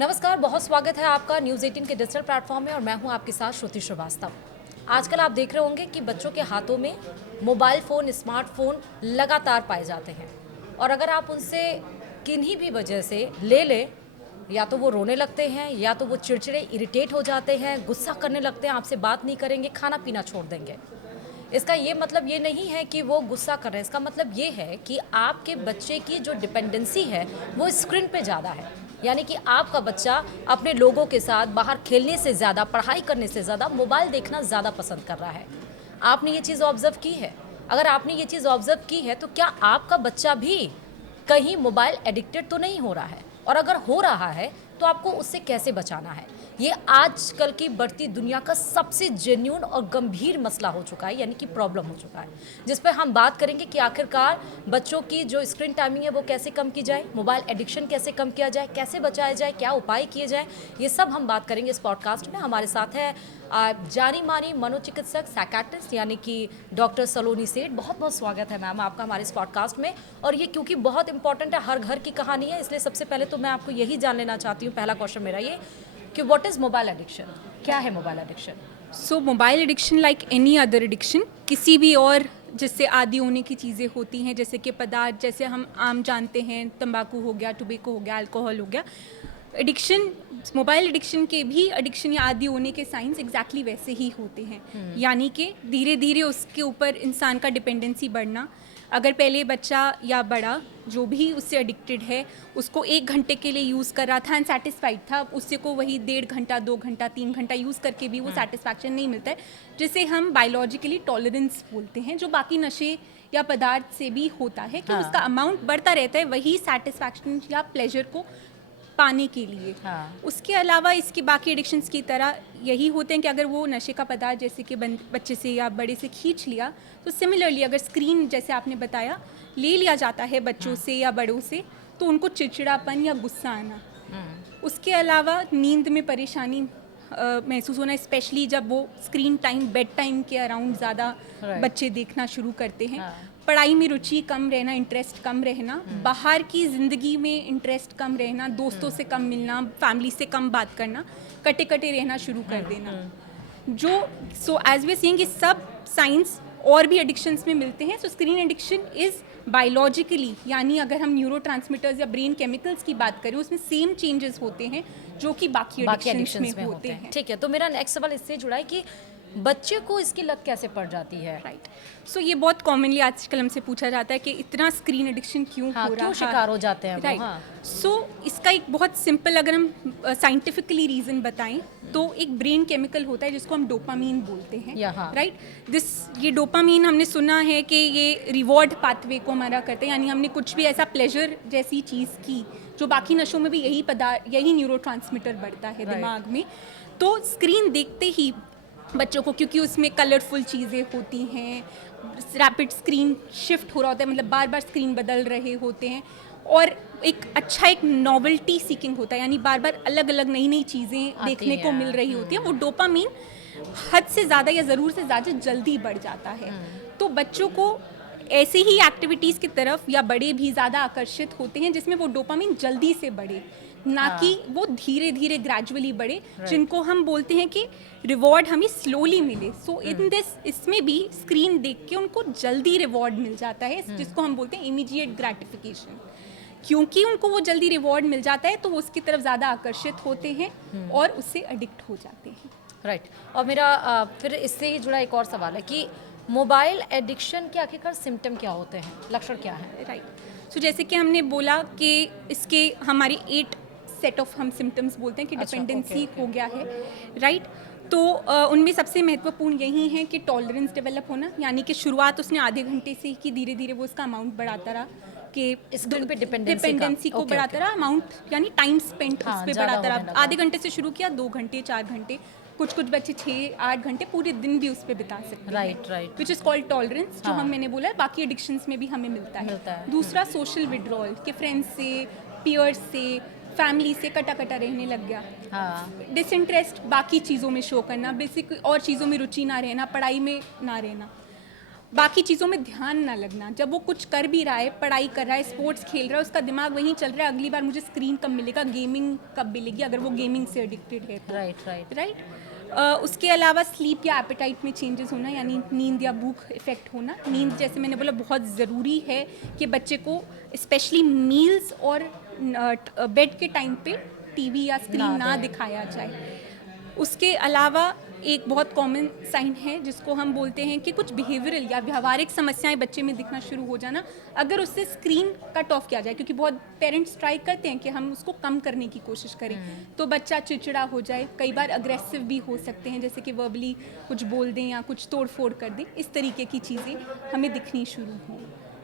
नमस्कार, बहुत स्वागत है आपका न्यूज़ 18 के डिजिटल प्लेटफॉर्म में और मैं हूं आपके साथ श्रुति श्रीवास्तव। आजकल आप देख रहे होंगे कि बच्चों के हाथों में मोबाइल फ़ोन, स्मार्टफ़ोन लगातार पाए जाते हैं और अगर आप उनसे किन्हीं भी वजह से ले लें, या तो वो रोने लगते हैं या तो वो चिड़चिड़े इरिटेट हो जाते हैं, गुस्सा करने लगते हैं, आपसे बात नहीं करेंगे, खाना पीना छोड़ देंगे। इसका ये मतलब ये नहीं है कि वो गुस्सा कर रहे हैं, इसका मतलब ये है कि आपके बच्चे की जो डिपेंडेंसी है वो स्क्रीन पे ज़्यादा है। यानी कि आपका बच्चा अपने लोगों के साथ बाहर खेलने से ज़्यादा, पढ़ाई करने से ज़्यादा मोबाइल देखना ज़्यादा पसंद कर रहा है। आपने ये चीज़ ऑब्ज़र्व की है? अगर आपने ये चीज़ ऑब्ज़र्व की है तो क्या आपका बच्चा भी कहीं मोबाइल एडिक्टेड तो नहीं हो रहा है? और अगर हो रहा है तो आपको उससे कैसे बचाना है? ये आजकल की बढ़ती दुनिया का सबसे जेन्युइन और गंभीर मसला हो चुका है, यानी कि प्रॉब्लम हो चुका है, जिस पर हम बात करेंगे कि आखिरकार बच्चों की जो स्क्रीन टाइमिंग है वो कैसे कम की जाए, मोबाइल एडिक्शन कैसे कम किया जाए, कैसे बचाया जाए, क्या उपाय किए जाए, ये सब हम बात करेंगे इस पॉडकास्ट में। हमारे साथ है जानी मानी मनोचिकित्सक साइकियाट्रिस्ट यानी कि डॉक्टर सलोनी सेठ। बहुत बहुत स्वागत है मैम आपका हमारे इस पॉडकास्ट में। और ये क्योंकि बहुत इंपॉर्टेंट है, हर घर की कहानी है, इसलिए सबसे पहले तो मैं आपको यही जान लेना चाहती हूँ, पहला क्वेश्चन मेरा ये कि व्हाट इज़ मोबाइल एडिक्शन? क्या है mobile addiction? So mobile addiction like any other addiction, किसी भी और जिससे आदी होने की चीज़ें होती हैं, जैसे कि पदार्थ, जैसे हम आम जानते हैं तंबाकू हो गया, टोबैको हो गया, अल्कोहल हो गया। एडिक्शन, मोबाइल एडिक्शन के भी एडिक्शन या आदी होने के साइंस एग्जैक्टली वैसे ही होते हैं। यानी कि धीरे धीरे उसके ऊपर इंसान का डिपेंडेंसी बढ़ना। अगर पहले बच्चा या बड़ा जो भी उससे एडिक्टेड है उसको 1 घंटे के लिए यूज़ कर रहा था एंड सेटिस्फाइड था, उससे को वही 1.5 घंटा, 2 घंटा, 3 घंटा यूज़ करके भी वो सेटिस्फैक्शन नहीं मिलता है, जिसे हम बायोलॉजिकली टॉलरेंस बोलते हैं, जो बाकी नशे या पदार्थ से भी होता है कि उसका अमाउंट बढ़ता रहता है वही सेटिस्फैक्शन या प्लेजर को पाने के लिए। उसके अलावा इसके बाकी एडिक्शंस की तरह यही होते हैं कि अगर वो नशे का पदार्थ जैसे कि बच्चे से या बड़े से खींच लिया, तो सिमिलरली अगर स्क्रीन जैसे आपने बताया ले लिया जाता है बच्चों से या बड़ों से, तो उनको चिड़चिड़ापन या गुस्सा आना। उसके अलावा नींद में परेशानी महसूस होना, स्पेशली जब वो स्क्रीन टाइम बेड टाइम के अराउंड ज़्यादा बच्चे देखना शुरू करते हैं। पढ़ाई में रुचि कम रहना, इंटरेस्ट कम रहना, बाहर की ज़िंदगी में इंटरेस्ट कम रहना, दोस्तों से कम मिलना, फैमिली से कम बात करना, कटे कटे रहना शुरू कर देना। जो सो एज वे सीइंग, ये सब साइंस और भी एडिक्शंस में मिलते हैं। सो स्क्रीन एडिक्शन इज़ बायोलॉजिकली, यानी अगर हम न्यूरोट्रांसमीटर्स या ब्रेन केमिकल्स की बात करें उसमें सेम चेंजेस होते हैं जो कि बाकी एडिक्शंस में होते हैं। ठीक है, तो मेरा नेक्स्ट सवाल इससे जुड़ा है कि बच्चे को इसकी लत कैसे पड़ जाती है? राइट। सो ये बहुत कॉमनली आजकल हमसे पूछा जाता है कि इतना स्क्रीन एडिक्शन क्यों हो रहा क्यों शिकार हो जाते हैं वो? राइट। सो इसका एक बहुत सिंपल, अगर हम साइंटिफिकली रीज़न बताएं तो एक ब्रेन केमिकल होता है जिसको हम डोपामीन बोलते हैं। राइट। ये डोपामीन हमने सुना है कि ये रिवॉर्ड पाथवे को हमारा करते हैं, यानी हमने कुछ भी ऐसा प्लेजर जैसी चीज़ की, जो बाकी नशों में भी यही न्यूरोट्रांसमीटर बढ़ता है दिमाग में। तो स्क्रीन देखते ही बच्चों को, क्योंकि उसमें कलरफुल चीज़ें होती हैं, रैपिड स्क्रीन शिफ्ट हो रहा होता है, मतलब बार बार स्क्रीन बदल रहे होते हैं, और एक नॉवेल्टी सीकिंग होता है, यानी बार बार अलग अलग नई नई चीज़ें देखने को मिल रही होती हैं। वो डोपामीन हद से ज़्यादा या ज़रूर से ज़्यादा जल्दी बढ़ जाता है। तो बच्चों को ऐसे ही एक्टिविटीज़ की तरफ या बड़े भी ज़्यादा आकर्षित होते हैं जिसमें वो डोपामीन जल्दी से बढ़े, ना कि वो धीरे धीरे ग्रेजुअली बढ़े, जिनको हम बोलते हैं कि रिवॉर्ड हमें स्लोली मिले। सो इसमें भी स्क्रीन देख के उनको जल्दी रिवॉर्ड मिल जाता है, जिसको हम बोलते हैं इमीडिएट ग्रेटिफिकेशन। क्योंकि उनको वो जल्दी रिवॉर्ड मिल जाता है तो वो उसकी तरफ ज़्यादा आकर्षित होते हैं और उससे एडिक्ट हो जाते हैं। राइट। और मेरा फिर इससे ही जुड़ा एक और सवाल है कि मोबाइल एडिक्शन के आखिरकार सिम्टम क्या होते हैं, लक्षण क्या है? राइट। सो जैसे कि हमने बोला कि इसके हमारे 8 सेट ऑफ हम सिम्टम्स बोलते हैं कि डिपेंडेंसी हो गया है। राइट। तो उनमें सबसे महत्वपूर्ण यही है कि टॉलरेंस डेवलप होना, यानी कि शुरुआत उसने आधे घंटे से की, धीरे धीरे वो उसका अमाउंट बढ़ाता रहा, कि स्क्रीन पे डिपेंडेंसी को बढ़ाता रहा, अमाउंट यानी टाइम स्पेंट उस पर बढ़ाता रहा। आधे घंटे से शुरू किया, 2 घंटे, 4 घंटे, कुछ बच्चे 6-8 घंटे पूरे दिन भी उस पर बिता सकते हैं। Right. Which is called tolerance, जो मैंने बोला है बाकी एडिक्शंस में भी हमें मिलता है। दूसरा सोशल विड्रॉल, के फ्रेंड्स से, पीयर्स से, फैमिली से कटा कटा रहने लग गया। डिसइंटरेस्ट, बाकी चीज़ों में शो करना, बेसिक और चीज़ों में रुचि ना रहना, पढ़ाई में ना रहना। बाकी चीज़ों में ध्यान ना लगना। जब वो कुछ कर भी रहा है, पढ़ाई कर रहा है, स्पोर्ट्स खेल रहा है, उसका दिमाग वहीं चल रहा है, अगली बार मुझे स्क्रीन कब मिलेगा, गेमिंग कब मिलेगी, अगर वो गेमिंग से एडिक्टेड है तो। राइट। उसके अलावा स्लीप या एपेटाइट में चेंजेस होना, यानी नींद या भूख इफेक्ट होना। नींद जैसे मैंने बोला बहुत ज़रूरी है कि बच्चे को स्पेशली मील्स और बेड के टाइम पे टीवी या स्क्रीन ना दिखाया जाए। उसके अलावा एक बहुत कॉमन साइन है जिसको हम बोलते हैं कि कुछ बिहेवियरल या व्यवहारिक समस्याएं बच्चे में दिखना शुरू हो जाना अगर उससे स्क्रीन कट ऑफ किया जाए, क्योंकि बहुत पेरेंट्स ट्राई करते हैं कि हम उसको कम करने की कोशिश करें, तो बच्चा चिड़चिड़ा हो जाए, कई बार अग्रेसिव भी हो सकते हैं, जैसे कि वर्बली कुछ बोल दें या कुछ तोड़ फोड़ कर दें, इस तरीके की चीज़ें हमें दिखनी शुरू हों।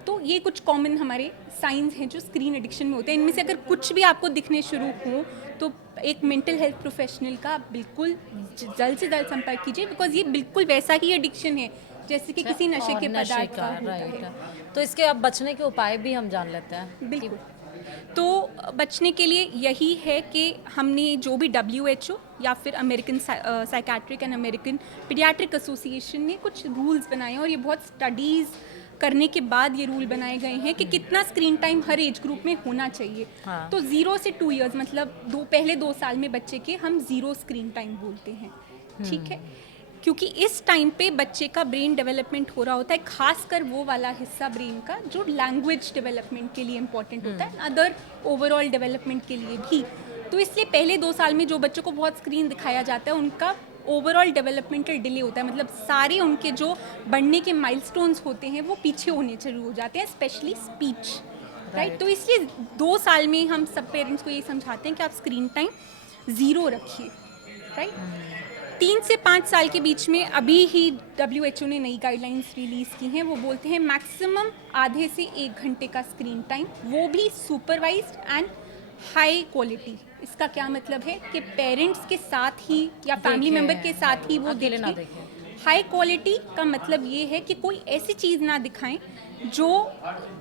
तो ये कुछ कॉमन हमारे साइंस हैं जो स्क्रीन एडिक्शन में होते हैं। इनमें से अगर कुछ भी आपको दिखने शुरू हों तो एक मेंटल हेल्थ प्रोफेशनल का बिल्कुल जल्द से जल्द संपर्क कीजिए, बिकॉज ये बिल्कुल वैसा ही एडिक्शन है जैसे कि किसी नशे के पदार्थ का होता है। तो इसके अब बचने के उपाय भी हम जान लेते हैं। बिल्कुल। तो बचने के लिए यही है कि हमने जो भी WHO या फिर American psychiatric and American paediatric association ने कुछ रूल्स बनाए हैं, और ये बहुत स्टडीज़ करने के बाद ये रूल बनाए गए हैं कि कितना स्क्रीन टाइम हर एज ग्रुप में होना चाहिए। तो 0 से 2 इयर्स, मतलब पहले 2 साल में बच्चे के हम 0 स्क्रीन टाइम बोलते हैं, ठीक है, क्योंकि इस टाइम पे बच्चे का ब्रेन डेवलपमेंट हो रहा होता है, खासकर वो वाला हिस्सा ब्रेन का जो लैंग्वेज डेवलपमेंट के लिए इम्पॉर्टेंट होता है, अदर ओवरऑल डेवलपमेंट के लिए भी। तो इसलिए पहले 2 साल में जो बच्चों को बहुत स्क्रीन दिखाया जाता है उनका ओवरऑल डेवलपमेंटल डिले होता है, मतलब सारे उनके जो बढ़ने के माइलस्टोन्स होते हैं वो पीछे होने शुरू हो जाते हैं, स्पेशली स्पीच। राइट। तो इसलिए 2 साल में हम सब पेरेंट्स को ये समझाते हैं कि आप स्क्रीन टाइम 0 रखिए। राइट। 3 से 5 साल के बीच में अभी ही WHO ने नई गाइडलाइंस रिलीज़ की हैं, वो बोलते हैं मैक्सिमम आधे से 1 घंटे का स्क्रीन टाइम, वो भी सुपरवाइज्ड एंड हाई क्वालिटी। इसका क्या मतलब है कि पेरेंट्स के साथ ही या फैमिली मेम्बर के साथ ही वो देखें। हाई क्वालिटी का मतलब ये है कि कोई ऐसी चीज़ ना दिखाएं जो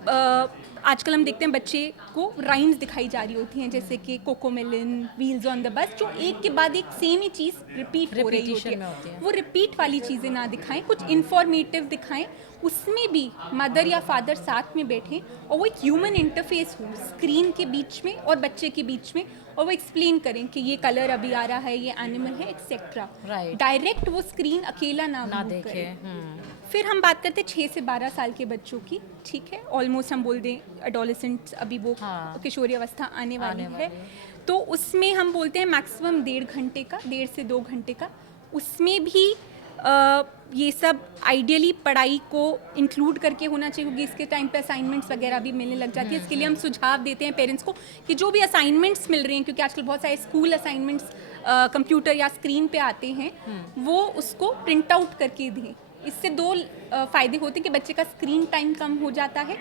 आजकल हम देखते हैं बच्चे को राइम्स दिखाई जा रही होती हैं, जैसे कि CoComelon, wheels on the bus, जो एक के बाद एक सेम ही चीज़ रिपीट हो रही होती है, वो रिपीट वाली चीज़ें ना दिखाएं, कुछ इन्फॉर्मेटिव दिखाएं, उसमें भी मदर या फादर साथ में बैठें और वो एक ह्यूमन इंटरफेस हो स्क्रीन के बीच में और बच्चे के बीच में, और वो एक्सप्लेन करें कि ये कलर अभी आ रहा है, ये एनिमल है, एक्सेट्रा। डायरेक्ट वो स्क्रीन अकेला ना देखें। फिर हम बात करते हैं 6 से 12 साल के बच्चों की, ठीक है, ऑलमोस्ट हम बोल दें एडोलेसेंट, अभी वो किशोरी अवस्था आने वाली है, तो उसमें हम बोलते हैं मैक्सिमम 1.5 से 2 घंटे का। उसमें भी ये सब आइडियली पढ़ाई को इंक्लूड करके होना चाहिए, क्योंकि इसके टाइम पे असाइनमेंट्स वगैरह भी मिलने लग जाती है। इसके लिए हम सुझाव देते हैं पेरेंट्स को कि जो भी असाइनमेंट्स मिल रहे हैं, क्योंकि आजकल बहुत सारे स्कूल असाइनमेंट्स कंप्यूटर या स्क्रीन पे आते हैं, वो उसको प्रिंट आउट करके दें। इससे 2 फ़ायदे होते हैं कि बच्चे का स्क्रीन टाइम कम हो जाता है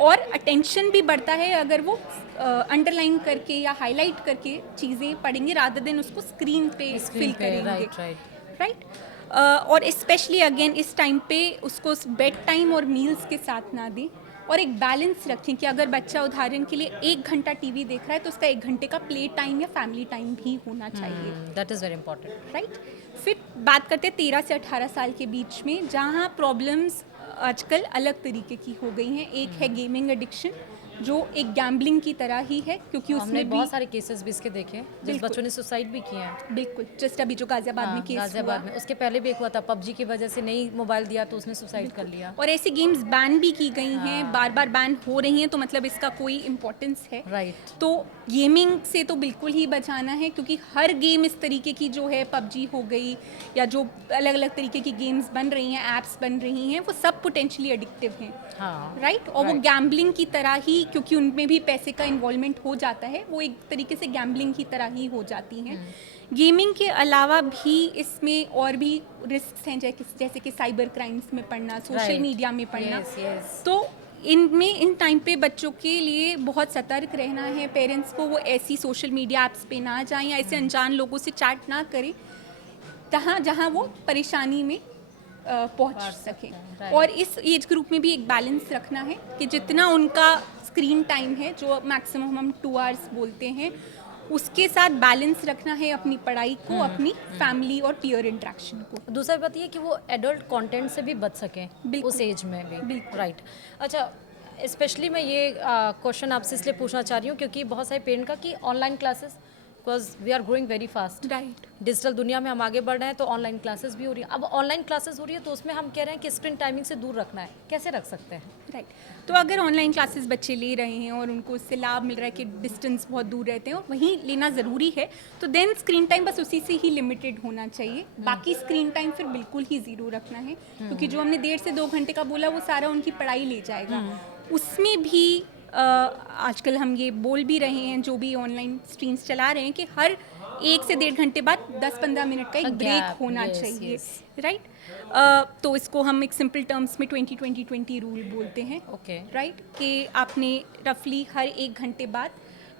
और अटेंशन भी बढ़ता है अगर वो अंडरलाइन करके या हाईलाइट करके चीज़ें पढ़ेंगे रादर देन उसको स्क्रीन पे फिल करेंगे। राइट। और स्पेशली अगेन इस टाइम पे उसको बेड टाइम और मील्स के साथ ना दें, और एक बैलेंस रखें कि अगर बच्चा उदाहरण के लिए 1 घंटा टीवी देख रहा है तो उसका 1 घंटे का प्ले टाइम या फैमिली टाइम भी होना चाहिए। That is very important. Right. फिर बात करते हैं 13 से 18 साल के बीच में, जहाँ प्रॉब्लम्स आजकल अलग तरीके की हो गई हैं। एक है गेमिंग एडिक्शन, जो एक गैम्बलिंग की तरह ही है, क्योंकि उसमें बहुत सारे केसेस भी इसके देखे जिस बच्चों ने सुसाइड भी किए हैं। बिल्कुल, जस्ट अभी जो गाजियाबाद में केस गाजियाबाद में, उसके पहले भी एक हुआ था, पबजी की वजह से नहीं मोबाइल दिया तो उसने सुसाइड कर लिया। और ऐसी गेम्स बैन भी की गई हैं, बार बार बैन हो रही हैं, तो मतलब इसका कोई इम्पोर्टेंस है। राइट। तो गेमिंग से तो बिल्कुल ही बचाना है, क्योंकि हर गेम इस तरीके की जो है, पबजी हो गई या जो अलग अलग तरीके की गेम्स बन रही हैं, ऐप्स बन रही हैं, वो सब पोटेंशियली एडिक्टिव हैं। राइट। और वो गैम्बलिंग की तरह ही, क्योंकि उनमें भी पैसे का इन्वॉल्वमेंट हो जाता है, वो एक तरीके से गैम्बलिंग की तरह ही हो जाती हैं। गेमिंग के अलावा भी इसमें और भी रिस्क हैं, जैसे कि साइबर क्राइम्स में पढ़ना, सोशल मीडिया में पढ़ना। तो इनमें इन टाइम पे बच्चों के लिए बहुत सतर्क रहना है पेरेंट्स को। वो ऐसी सोशल मीडिया ऐप्स पे ना जाएं या ऐसे अनजान लोगों से चैट ना करें जहाँ वो परेशानी में पहुंच सकें। और इस एज ग्रुप में भी एक बैलेंस रखना है कि जितना उनका स्क्रीन टाइम है, जो मैक्सिमम हम 2 आवर्स बोलते हैं, उसके साथ बैलेंस रखना है अपनी पढ़ाई को, अपनी फैमिली और पीयर इंटरेक्शन को। दूसरी बात ये कि वो एडल्ट कंटेंट से भी बच सकें बिल्कुल। उस एज में भी। बिल्कुल। राइट। अच्छा, स्पेशली मैं ये क्वेश्चन आपसे इसलिए पूछना चाह रही हूँ क्योंकि बहुत सारे पेरेंट का कि online classes, because we are growing very fast, right. Digital दुनिया में हम आगे बढ़ रहे हैं, तो ऑनलाइन क्लासेस भी हो रही है। अब ऑनलाइन क्लासेस हो रही है तो उसमें हम कह रहे हैं कि स्क्रीन टाइमिंग से दूर रखना है, कैसे रख सकते हैं? राइट। तो अगर ऑनलाइन क्लासेस बच्चे ले रहे हैं और उनको उससे लाभ मिल रहा है कि डिस्टेंस बहुत दूर रहते हैं और वहीं लेना ज़रूरी है, तो देन स्क्रीन टाइम बस उसी से ही लिमिटेड होना चाहिए। बाकी स्क्रीन टाइम फिर बिल्कुल ही ज़ीरो रखना है, क्योंकि जो हमने 1.5 से 2 घंटे का बोला वो सारा उनकी पढ़ाई ले जाएगा। उसमें भी आजकल हम ये बोल भी रहे हैं, जो भी ऑनलाइन स्ट्रीम्स चला रहे हैं, कि हर 1 से 1.5 घंटे बाद 10-15 मिनट का एक ब्रेक gap, होना yes, चाहिए। yes. राइट। तो इसको हम एक सिंपल टर्म्स में 20-20-20 रूल बोलते हैं। ओके। राइट, कि आपने रफली हर 1 घंटे बाद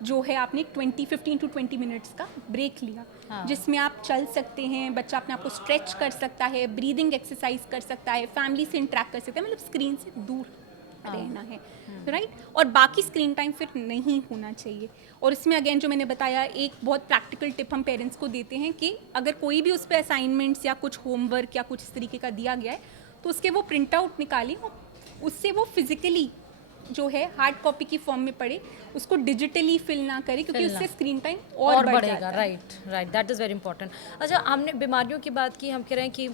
जो है आपने 15 to 20 मिनट्स का ब्रेक लिया, हाँ। जिसमें आप चल सकते हैं, बच्चा अपने आप को स्ट्रेच कर सकता है, ब्रीदिंग एक्सरसाइज कर सकता है, फैमिली से इंटरेक्ट कर सकता है, मतलब स्क्रीन से दूर रहना है। राइट। और बाकी स्क्रीन टाइम फिर नहीं होना चाहिए। और इसमें अगेन जो मैंने बताया, एक बहुत प्रैक्टिकल टिप हम पेरेंट्स को देते हैं कि अगर कोई भी उस पर असाइनमेंट्स या कुछ होमवर्क या कुछ इस तरीके का दिया गया है, तो उसके वो प्रिंट आउट निकालें और उससे वो फिजिकली जो है हार्ड कॉपी की फॉर्म में पढ़े, उसको डिजिटली फिल ना करें, क्योंकि उससे स्क्रीन टाइम और बढ़ बढ़ेगा। जाता है। Right, right, that is very important. अच्छा, हमने बीमारियों की बात की, हम कह रहे हैं कि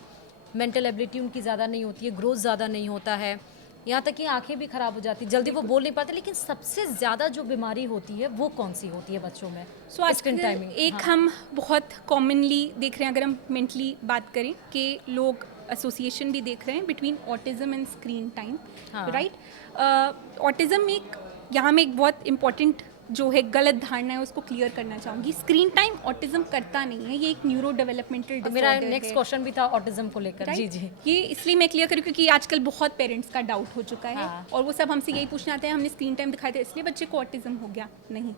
मेंटल एबिलिटी उनकी ज़्यादा नहीं होती है, ग्रोथ ज़्यादा नहीं होता है, यहाँ तक कि आंखें भी खराब हो जाती है, जल्दी वो बोल नहीं पाते। लेकिन सबसे ज़्यादा जो बीमारी होती है वो कौन सी होती है बच्चों में? सो स्क्रीन आजकल टाइमिंग। एक हम बहुत कॉमनली देख रहे हैं, अगर हम मेंटली बात करें, कि लोग एसोसिएशन भी देख रहे हैं between autism and screen time. हाँ। राइट। ऑटिज्म एक, यहाँ में एक बहुत इंपॉर्टेंट जो है गलत धारणा है, उसको क्लियर करना चाहूँगी। स्क्रीन टाइम ऑटिज्म करता नहीं है, ये एक न्यूरो डेवलपमेंटल मेरा डिसऑर्डर है। नेक्स्ट क्वेश्चन भी था ऑटिज्म को लेकर। जी Right? जी। ये इसलिए मैं क्लियर करूँ क्योंकि आजकल बहुत पेरेंट्स का डाउट हो चुका है। हाँ। और वो सब हमसे यही पूछना आते हैं, हमने स्क्रीन टाइम दिखाया था इसलिए बच्चे को ऑटिज्म हो गया। नहीं,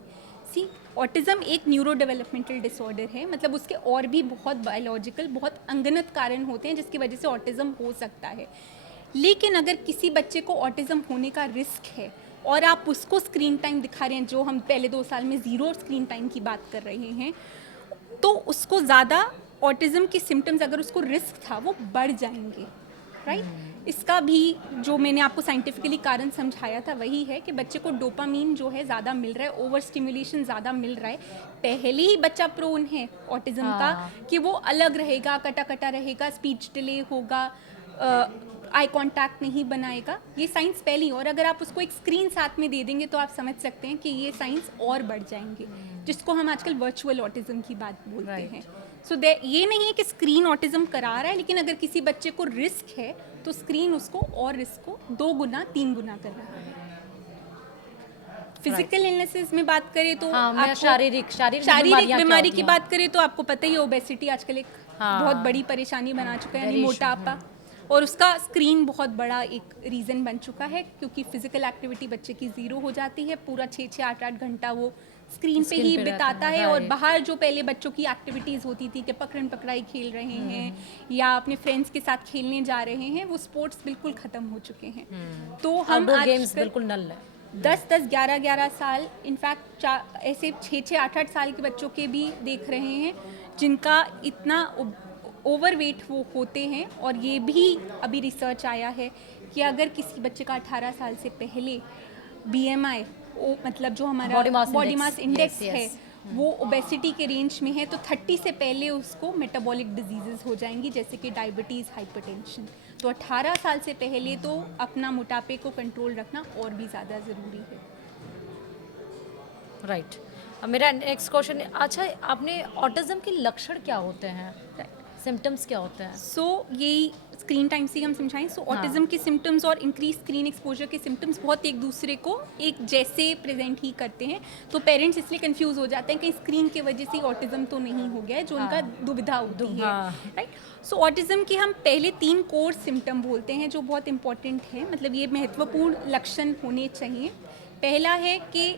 सी, ऑटिज्म एक न्यूरो डेवलपमेंटल डिसऑर्डर है, मतलब उसके और भी बहुत बायोलॉजिकल, बहुत अनगिनत कारण होते हैं जिसकी वजह से ऑटिज्म हो सकता है। लेकिन अगर किसी बच्चे को ऑटिज्म होने का रिस्क है और आप उसको स्क्रीन टाइम दिखा रहे हैं, जो हम पहले 2 साल में 0 स्क्रीन टाइम की बात कर रहे हैं, तो उसको ज़्यादा ऑटिज्म के सिम्टम्स, अगर उसको रिस्क था, वो बढ़ जाएंगे। राइट। इसका भी जो मैंने आपको साइंटिफिकली कारण समझाया था वही है कि बच्चे को डोपामीन जो है ज़्यादा मिल रहा है, ओवर स्टिमुलेशन ज़्यादा मिल रहा है। पहले ही बच्चा प्रोन है ऑटिज्म का कि वो अलग रहेगा, कटा कटा रहेगा, स्पीच डिले होगा, आई कांटेक्ट नहीं बनाएगा, ये साइंस पहली। और अगर आप उसको एक स्क्रीन साथ में दे देंगे तो आप समझ सकते हैं कि ये साइंस और बढ़ जाएंगे, जिसको हम आजकल वर्चुअल ऑटिज्म की बात बोलते हैं। सो ये नहीं है कि स्क्रीन ऑटिज्म करा रहा है, लेकिन अगर किसी बच्चे को रिस्क है तो स्क्रीन उसको और रिस्क को 2 गुना 3 गुना कर रहा है। फिजिकल इलनेसेस में बात करें तो मैं शारीरिक बीमारी बीमारियां की बात करें तो आपको पता ही है, ओबेसिटी आजकल एक हाँ। बहुत बड़ी परेशानी बना चुका है, यानी Very मोटापा। और उसका स्क्रीन बहुत बड़ा एक रीज़न बन चुका है, क्योंकि फिजिकल एक्टिविटी बच्चे की 0 हो जाती है, पूरा 6-6 8-8 घंटा वो स्क्रीन पे ही बिताता है। और बाहर जो पहले बच्चों की एक्टिविटीज़ होती थी कि पकड़न पकड़ाई खेल रहे हैं या अपने फ्रेंड्स के साथ खेलने जा रहे हैं, वो स्पोर्ट्स बिल्कुल ख़त्म हो चुके हैं। तो हम गेम्स बिल्कुल नल है। 10-10, 11-11 साल, इनफैक्ट ऐसे 6-6 8-8 साल के बच्चों के भी देख रहे हैं जिनका इतना ओवरवेट वो होते हैं। और ये भी अभी रिसर्च आया है कि अगर किसी बच्चे का 18 साल से पहले BMI, मतलब जो हमारा बॉडी मास इंडेक्स है, वो ओबेसिटी के रेंज में है, तो 30 से पहले उसको मेटाबॉलिक डिजीजेस हो जाएंगी, जैसे कि डायबिटीज़, हाइपरटेंशन। तो 18 साल से पहले तो अपना मोटापे को कंट्रोल रखना और भी ज़्यादा ज़रूरी है। राइट। अब मेरा नेक्स्ट क्वेश्चन, अच्छा आपने ऑटिज्म के लक्षण क्या होते हैं, सिम्टम्स क्या होते हैं? सो यही स्क्रीन टाइम से हम समझाएं। सो ऑटिज्म के सिम्टम्स और इंक्रीज स्क्रीन एक्सपोजर के सिम्टम्स बहुत एक दूसरे को एक जैसे प्रेजेंट ही करते हैं। तो पेरेंट्स इसलिए कंफ्यूज हो जाते हैं कि स्क्रीन की वजह से ऑटिज्म तो नहीं हो गया है, जो उनका दुविधा होती है। राइट। सो ऑटिज्म के हम पहले 3 कोर सिम्टम बोलते हैं जो बहुत इंपॉर्टेंट है, मतलब ये महत्वपूर्ण लक्षण होने चाहिए। पहला है कि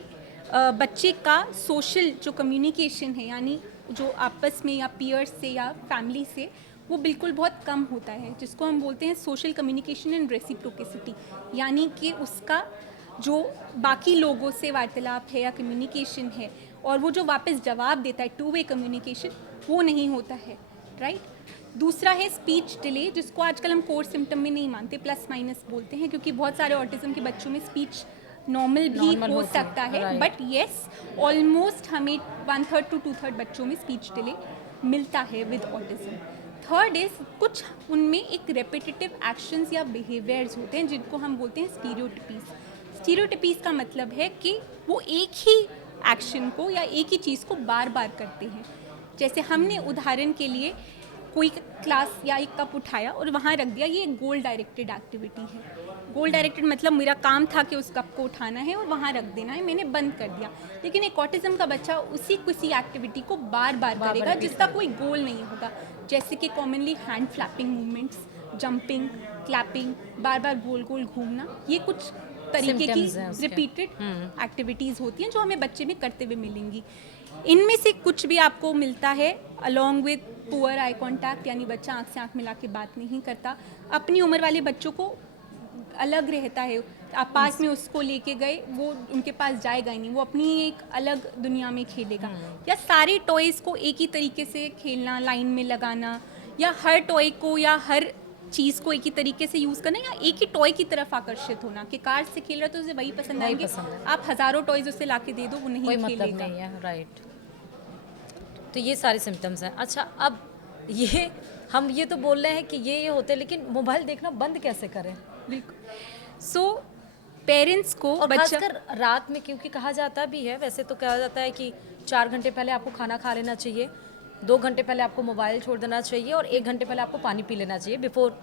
बच्चे का सोशल जो कम्युनिकेशन है, यानी जो आपस में या पीयर्स से या फैमिली से, वो बिल्कुल बहुत कम होता है, जिसको हम बोलते हैं सोशल कम्युनिकेशन एंड रेसिप्रोकेसिटी। यानी कि उसका जो बाकी लोगों से वार्तालाप है या कम्युनिकेशन है, और वो जो वापस जवाब देता है, टू वे कम्युनिकेशन, वो नहीं होता है, राइट। दूसरा है स्पीच डिले, जिसको आजकल हम कोर सिम्टम में नहीं मानते, प्लस माइनस बोलते हैं, क्योंकि बहुत सारे ऑटिज्म के बच्चों में स्पीच नॉर्मल भी Normal हो होती है, सकता है, right. बट येस ऑलमोस्ट हमें 1/3 to 2/3 बच्चों में स्पीच डिले मिलता है विद ऑटिज्म। थर्ड इज कुछ उनमें एक रेपिटेटिव एक्शंस या बिहेवियर्स होते हैं जिनको हम बोलते हैं स्टीरियोटिपीज। स्टीरियोटिपीज का मतलब है कि वो एक ही एक्शन को या एक ही चीज़ को बार बार करते हैं। जैसे हमने उदाहरण के लिए कोई क्लास या एक कप उठाया और वहाँ रख दिया, ये एक गोल डायरेक्टेड एक्टिविटी है। गोल डायरेक्टेड मतलब मेरा काम था कि उस कप को उठाना है और वहाँ रख देना है, मैंने बंद कर दिया। लेकिन एक ऑटिज्म का बच्चा उसी किसी एक्टिविटी को बार बार करेगा जिसका कोई गोल नहीं होगा, जैसे कि commonly hand flapping movements, jumping, clapping, बार बार गोल गोल घूमना, ये कुछ तरीके की Symptoms हैं उसके। रिपीटेड एक्टिविटीज़ होती हैं जो हमें बच्चे में करते हुए मिलेंगी। इनमें से कुछ भी आपको मिलता है along with poor eye contact, यानी बच्चा आँख से आँख मिला के बात नहीं करता। अपनी उम्र वाले बच्चों को अलग रहता है, आप पास में उसको लेके गए, वो उनके पास जाएगा ही नहीं, वो अपनी एक अलग दुनिया में खेलेगा। या सारे टॉयज़ को एक ही तरीके से खेलना, लाइन में लगाना, या हर टॉय को या हर चीज़ को एक ही तरीके से यूज़ करना, या एक ही टॉय की तरफ आकर्षित होना कि कार से खेल रहा है तो उसे वही पसंद वही आएंगे, पसंद है। आप हज़ारों टॉयज़ उसे ला के दे दो, वो नहीं कोई मतलब खेलेगा। नहीं है, राइट। तो ये सारे सिम्टम्स हैं। अच्छा, अब ये हम ये तो बोल रहे हैं कि ये होते हैं, लेकिन मोबाइल देखना बंद कैसे करें? बिल्कुल। सो पेरेंट्स को और बच्चा खासकर रात में, क्योंकि कहा जाता भी है, वैसे तो कहा जाता है कि 4 घंटे पहले आपको खाना खा लेना चाहिए, 2 घंटे पहले आपको मोबाइल छोड़ देना चाहिए और 1 घंटे पहले आपको पानी पी लेना चाहिए before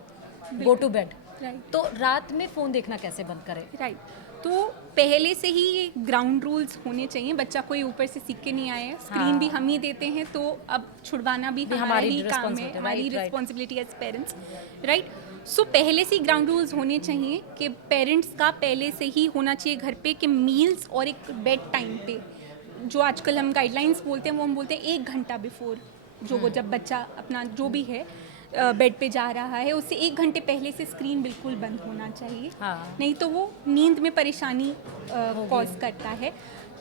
go to bed. Right तो रात में फ़ोन देखना कैसे बंद करें? राइट, तो पहले से ही ये ग्राउंड रूल्स होने चाहिए, बच्चा कोई ऊपर से सीख के नहीं आया है, स्क्रीन भी हम ही देते हैं, तो अब छुड़वाना भी हमारा हमारी ही काम है, responsibility, हमारी right, right. Responsibility as parents, right. So पहले से ही ग्राउंड रूल्स होने चाहिए कि पेरेंट्स का पहले से ही होना चाहिए घर पे कि मील्स और एक बेड टाइम पे, जो आजकल हम गाइडलाइंस बोलते हैं वो हम बोलते हैं 1 घंटा बिफोर, जो वो जब बच्चा अपना जो भी है बेड पे जा रहा है, उससे 1 घंटे पहले से स्क्रीन बिल्कुल बंद होना चाहिए। हाँ। नहीं तो वो नींद में परेशानी कॉज करता है।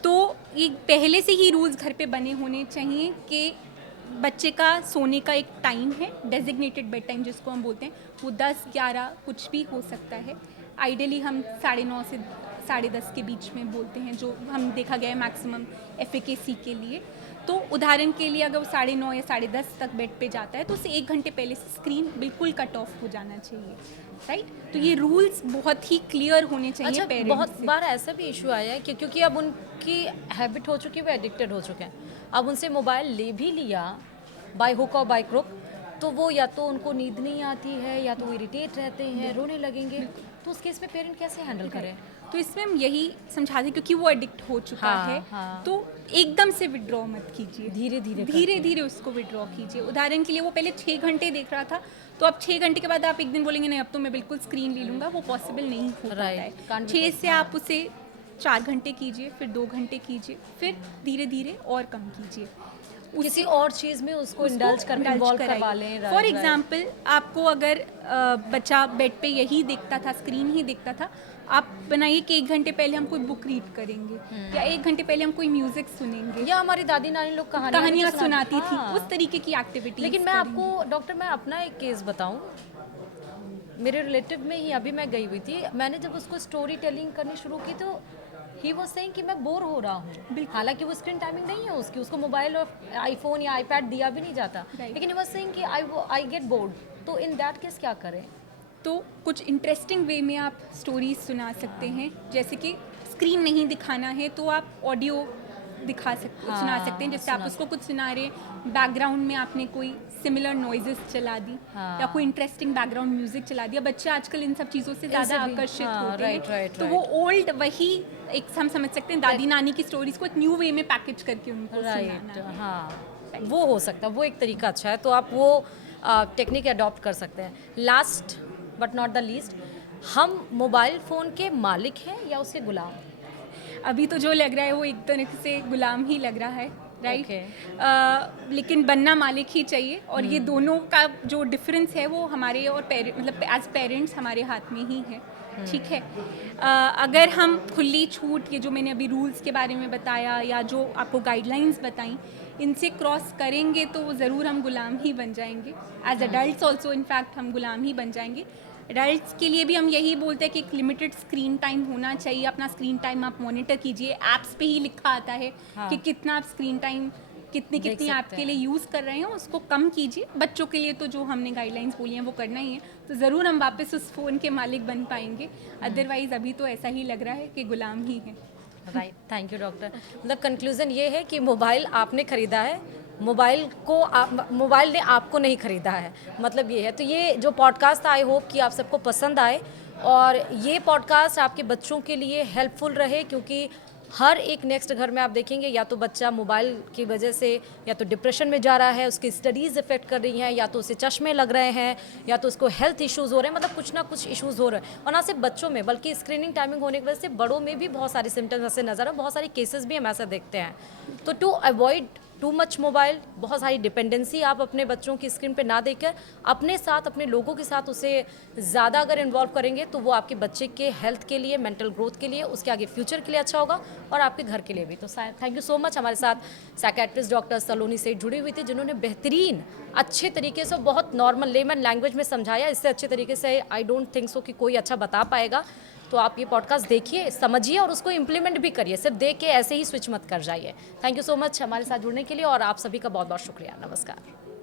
तो ये पहले से ही रूल्स घर पे बने होने चाहिए कि बच्चे का सोने का एक टाइम है, डेजिग्नेटेड बेड टाइम जिसको हम बोलते हैं, वो 10-11 कुछ भी हो सकता है। आइडियली हम 9:30 से 10:30 के बीच में बोलते हैं, जो हम देखा गया है मैक्सिमम एफिकेसी के लिए। तो उदाहरण के लिए अगर वो 9:30 या 10:30 तक बेड पे जाता है तो उसे 1 घंटे पहले से स्क्रीन बिल्कुल कट ऑफ हो जाना चाहिए, राइट। तो ये रूल्स बहुत ही क्लियर होने चाहिए अच्छा, पेरेंट्स बहुत बार ऐसा भी इशू आया है कि क्योंकि अब उनकी हैबिट हो चुकी है, वो एडिक्टेड हो चुके हैं, अब उनसे मोबाइल ले भी लिया बाय हुक और बाय क्रुक, तो वो या तो उनको नींद नहीं आती है या तो इरिटेट रहते हैं, रोने लगेंगे। तो उस केस में पेरेंट कैसे हैंडल करें? तो इसमें हम यही समझाते हैं, क्योंकि वो एडिक्ट हो चुका हाँ, है, हाँ। तो एकदम से विड्रॉ मत कीजिए, धीरे धीरे धीरे धीरे उसको विड्रॉ कीजिए। उदाहरण के लिए वो पहले 6 घंटे देख रहा था, तो अब 6 घंटे के बाद आप एक दिन बोलेंगे नहीं अब तो मैं बिल्कुल स्क्रीन ले लूँगा, वो पॉसिबल नहीं हो पाता है। Right, can't be 6 से possible. आप उसे 4 घंटे कीजिए, फिर 2 घंटे कीजिए, फिर धीरे धीरे और कम कीजिए। किसी और चीज़ में उसको इंडल्ज कर इन्वॉल्व करवा लें। फॉर एग्जाम्पल आपको अगर बच्चा बेड पे यही देखता था, स्क्रीन ही देखता था, आप बनाइए कि 1 घंटे पहले हम कोई बुक रीड करेंगे, या 1 घंटे पहले हम कोई म्यूजिक सुनेंगे, या हमारी दादी नानी लोग कहानियाँ सुनाती थी, हाँ। उस तरीके की एक्टिविटी। लेकिन मैं आपको डॉक्टर, मैं अपना एक केस बताऊं, मेरे रिलेटिव में ही अभी मैं गई हुई थी, मैंने जब उसको स्टोरी टेलिंग करनी शुरू की तो ही वाज सेइंग कि मैं बोर हो रहा हूँ। हालांकि वो स्क्रीन टाइमिंग नहीं है उसकी, उसको मोबाइल और आईफोन या आईपैड दिया भी नहीं जाता, लेकिन ही वाज सेइंग कि आई गेट बोर्ड। तो इन दैट केस क्या करें? तो कुछ इंटरेस्टिंग वे में आप स्टोरीज सुना सकते हैं, जैसे कि स्क्रीन नहीं दिखाना है तो आप ऑडियो सुना सकते हैं, जैसे आप उसको कुछ सुना रहे, बैकग्राउंड में आपने कोई सिमिलर नॉइजेस चला दी, या कोई इंटरेस्टिंग बैकग्राउंड म्यूजिक चला दिया। बच्चे आजकल इन सब चीज़ों से ज़्यादा आकर्षित होते हैं, तो वो ओल्ड वही एक हम समझ सकते हैं दादी नानी की स्टोरीज को एक न्यू वे में पैकेज करके उनको सुनाना। हाँ, वो हो सकता है, वो एक तरीका अच्छा है, तो आप वो टेक्निक अडॉप्ट कर सकते हैं। Last but not the least, हम मोबाइल फ़ोन के मालिक हैं या उसके गुलाम? अभी तो जो लग रहा है वो एक तरह से गुलाम ही लग रहा है, राइट। Okay. लेकिन बनना मालिक ही चाहिए, और ये दोनों का जो डिफरेंस है वो हमारे और मतलब एज पेरेंट्स हमारे हाथ में ही है। ठीक है। अगर हम खुली छूट, ये जो मैंने अभी रूल्स के बारे में बताया या जो आपको गाइडलाइंस बताई, इनसे क्रॉस करेंगे तो ज़रूर हम गुलाम ही बन जाएंगे। एज अडल्ट्स ऑल्सो इनफैक्ट हम गुलाम ही बन जाएंगे। एडल्ट्स के लिए भी हम यही बोलते हैं कि एक लिमिटेड स्क्रीन टाइम होना चाहिए। अपना स्क्रीन टाइम आप मॉनिटर कीजिए, ऐप्स पे ही लिखा आता है कि कितना आप स्क्रीन टाइम कितनी देख कितनी सकते आपके हैं। लिए यूज़ कर रहे हैं, उसको कम कीजिए। बच्चों के लिए तो जो हमने गाइडलाइंस बोली हैं वो करना ही है, तो ज़रूर हम वापस उस फ़ोन के मालिक बन पाएंगे। अदरवाइज़ अभी तो ऐसा ही लग रहा है कि गुलाम ही है। Right, thank you doctor. मतलब कंक्लूजन ये है कि मोबाइल आपने खरीदा है, मोबाइल ने आपको नहीं खरीदा है, मतलब ये है। तो ये जो पॉडकास्ट था, आई होप कि आप सबको पसंद आए और ये पॉडकास्ट आपके बच्चों के लिए हेल्पफुल रहे, क्योंकि हर एक नेक्स्ट घर में आप देखेंगे या तो बच्चा मोबाइल की वजह से या तो डिप्रेशन में जा रहा है, उसकी स्टडीज़ इफेक्ट कर रही हैं, या तो उसे चश्मे लग रहे हैं, या तो उसको हेल्थ इश्यूज़ हो रहे हैं, मतलब कुछ ना कुछ इश्यूज़ हो रहे हैं। और ना सिर्फ बच्चों में बल्कि स्क्रीनिंग टाइमिंग होने की वजह से बड़ों में भी बहुत सारे सिम्टम्स ऐसे नज़र आए, बहुत सारे केसेस भी हम ऐसा देखते हैं। तो to avoid too much mobile, बहुत सारी डिपेंडेंसी आप अपने बच्चों की स्क्रीन पे ना देकर अपने साथ, अपने लोगों के साथ उसे ज़्यादा अगर इन्वॉल्व करेंगे तो वो आपके बच्चे के हेल्थ के लिए, मेंटल ग्रोथ के लिए, उसके आगे फ्यूचर के लिए अच्छा होगा और आपके घर के लिए भी। तो थैंक यू सो मच। हमारे साथ साइकेट्रिस्ट डॉक्टर सलोनी सेठ जुड़ी हुई थी, जिन्होंने बेहतरीन अच्छे तरीके से, बहुत नॉर्मल लेमन लैंग्वेज में समझाया। इससे अच्छे तरीके से आई डोंट थिंक सो कि कोई अच्छा बता पाएगा। तो आप ये पॉडकास्ट देखिए, समझिए और उसको इम्प्लीमेंट भी करिए, सिर्फ देख के ऐसे ही स्विच मत कर जाइए। थैंक यू सो मच हमारे साथ जुड़ने के लिए और आप सभी का बहुत बहुत शुक्रिया। नमस्कार।